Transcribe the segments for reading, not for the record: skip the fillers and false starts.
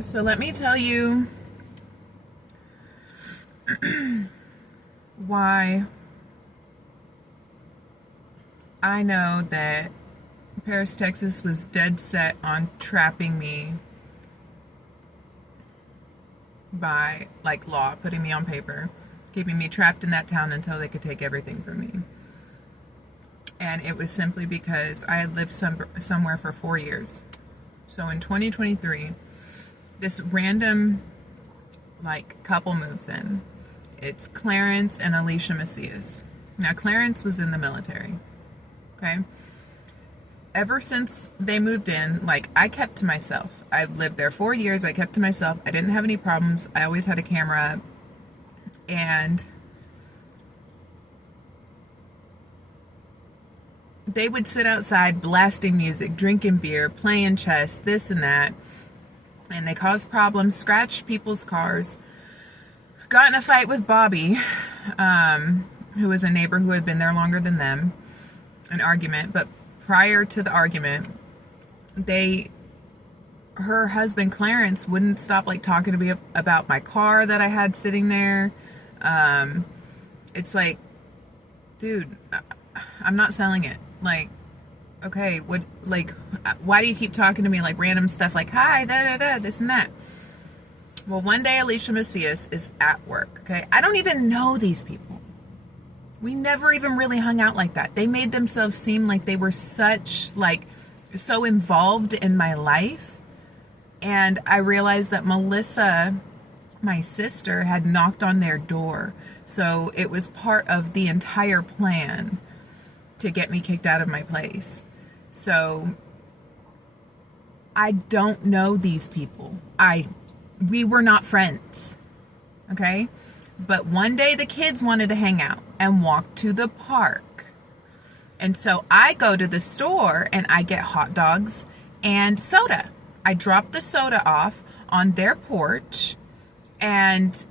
So let me tell you why I know that Paris, Texas was dead set on trapping me by law, putting me on paper, keeping me trapped in that town until they could take everything from me. And it was simply because I had lived somewhere for 4 years. So in 2023, this random couple moves in. It's Clarence and Alicia Macias. Now Clarence was in the military. Okay. Ever since they moved in, I kept to myself. I lived there 4 years. I kept to myself. I didn't have any problems. I always had a camera. And they would sit outside blasting music, drinking beer, playing chess, this and that. And they caused problems, scratched people's cars. Got in a fight with Bobby, who was a neighbor who had been there longer than them. An argument, but prior to the argument, her husband Clarence wouldn't stop talking to me about my car that I had sitting there. It's dude, I'm not selling it. Okay, why do you keep talking to me random stuff hi, this and that? Well, one day Alicia Macias is at work, okay? I don't even know these people. We never even really hung out like that. They made themselves seem like they were so involved in my life. And I realized that Melissa, my sister, had knocked on their door. So it was part of the entire plan to get me kicked out of my place. So I don't know these people. We were not friends. Okay? But one day the kids wanted to hang out and walk to the park. And so I go to the store and I get hot dogs and soda. I drop the soda off on their porch, and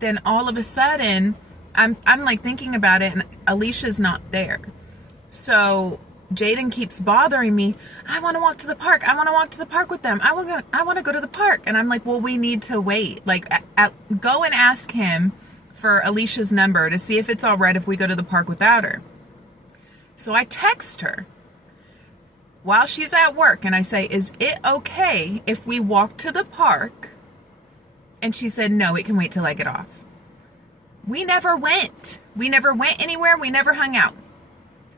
then all of a sudden I'm thinking about it, and Alicia's not there. So Jaden keeps bothering me. I want to walk to the park. I want to walk to the park with them. I want to go to the park. And I'm well, we need to wait. Go and ask him for Alicia's number to see if it's all right if we go to the park without her. So I text her while she's at work and I say, is it okay if we walk to the park? And she said, no, it can wait till I get off. We never went. We never went anywhere. We never hung out.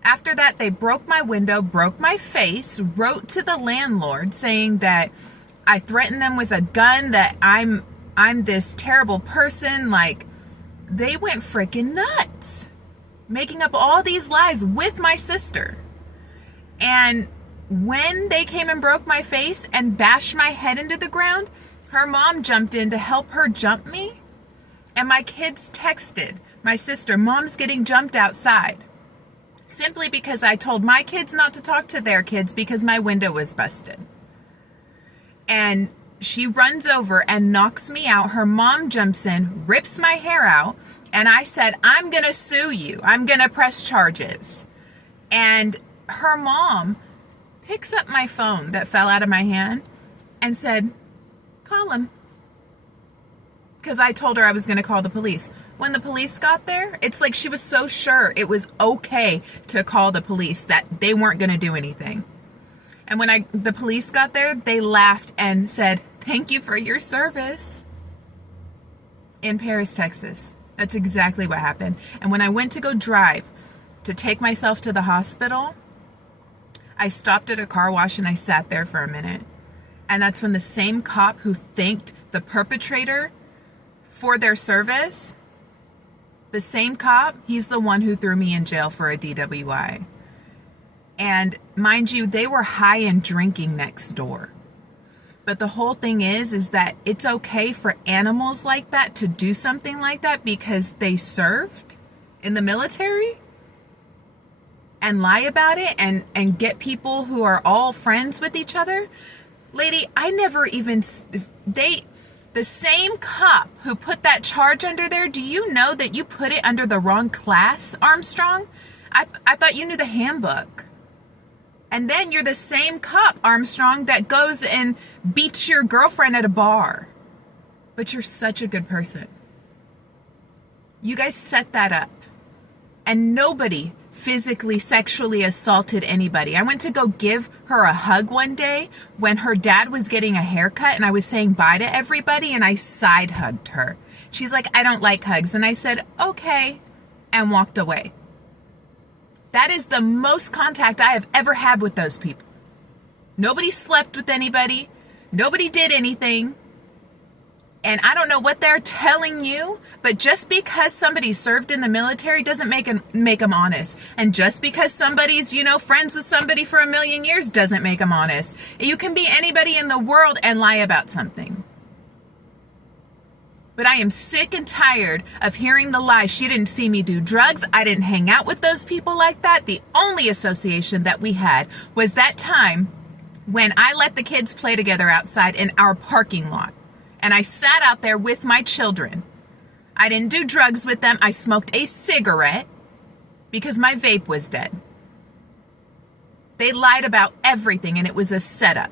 After that, they broke my window, broke my face, wrote to the landlord saying that I threatened them with a gun, that I'm this terrible person. They went freaking nuts, making up all these lies with my sister. And when they came and broke my face and bashed my head into the ground, her mom jumped in to help her jump me. And my kids texted my sister, Mom's getting jumped outside. Simply because I told my kids not to talk to their kids because my window was busted. And she runs over and knocks me out. Her mom jumps in, rips my hair out, and I said, I'm going to sue you. I'm going to press charges. And her mom picks up my phone that fell out of my hand and said, call him. Because I told her I was going to call the police. When the police got there, it's she was so sure it was okay to call the police that they weren't going to do anything. And when the police got there, they laughed and said, thank you for your service. In Paris, Texas. That's exactly what happened. And when I went to go drive to take myself to the hospital, I stopped at a car wash and I sat there for a minute. And that's when the same cop who thanked the perpetrator for their service, the same cop, he's the one who threw me in jail for a DWI. And mind you, they were high and drinking next door. But the whole thing is that it's okay for animals like that to do something like that because they served in the military and lie about it and get people who are all friends with each other. Lady, I never even, the same cop who put that charge under there, do you know that you put it under the wrong class, Armstrong? I thought you knew the handbook. And then you're the same cop, Armstrong, that goes and beats your girlfriend at a bar. But you're such a good person. You guys set that up. And nobody physically, sexually assaulted anybody. I went to go give her a hug one day when her dad was getting a haircut and I was saying bye to everybody and I side hugged her. She's like, I don't like hugs. And I said, okay, and walked away. That is the most contact I have ever had with those people. Nobody slept with anybody. Nobody did anything. And I don't know what they're telling you, but just because somebody served in the military doesn't make them honest. And just because somebody's, friends with somebody for a million years doesn't make them honest. You can be anybody in the world and lie about something. But I am sick and tired of hearing the lie. She didn't see me do drugs. I didn't hang out with those people like that. The only association that we had was that time when I let the kids play together outside in our parking lot. And I sat out there with my children. I didn't do drugs with them. I smoked a cigarette because my vape was dead. They lied about everything and it was a setup.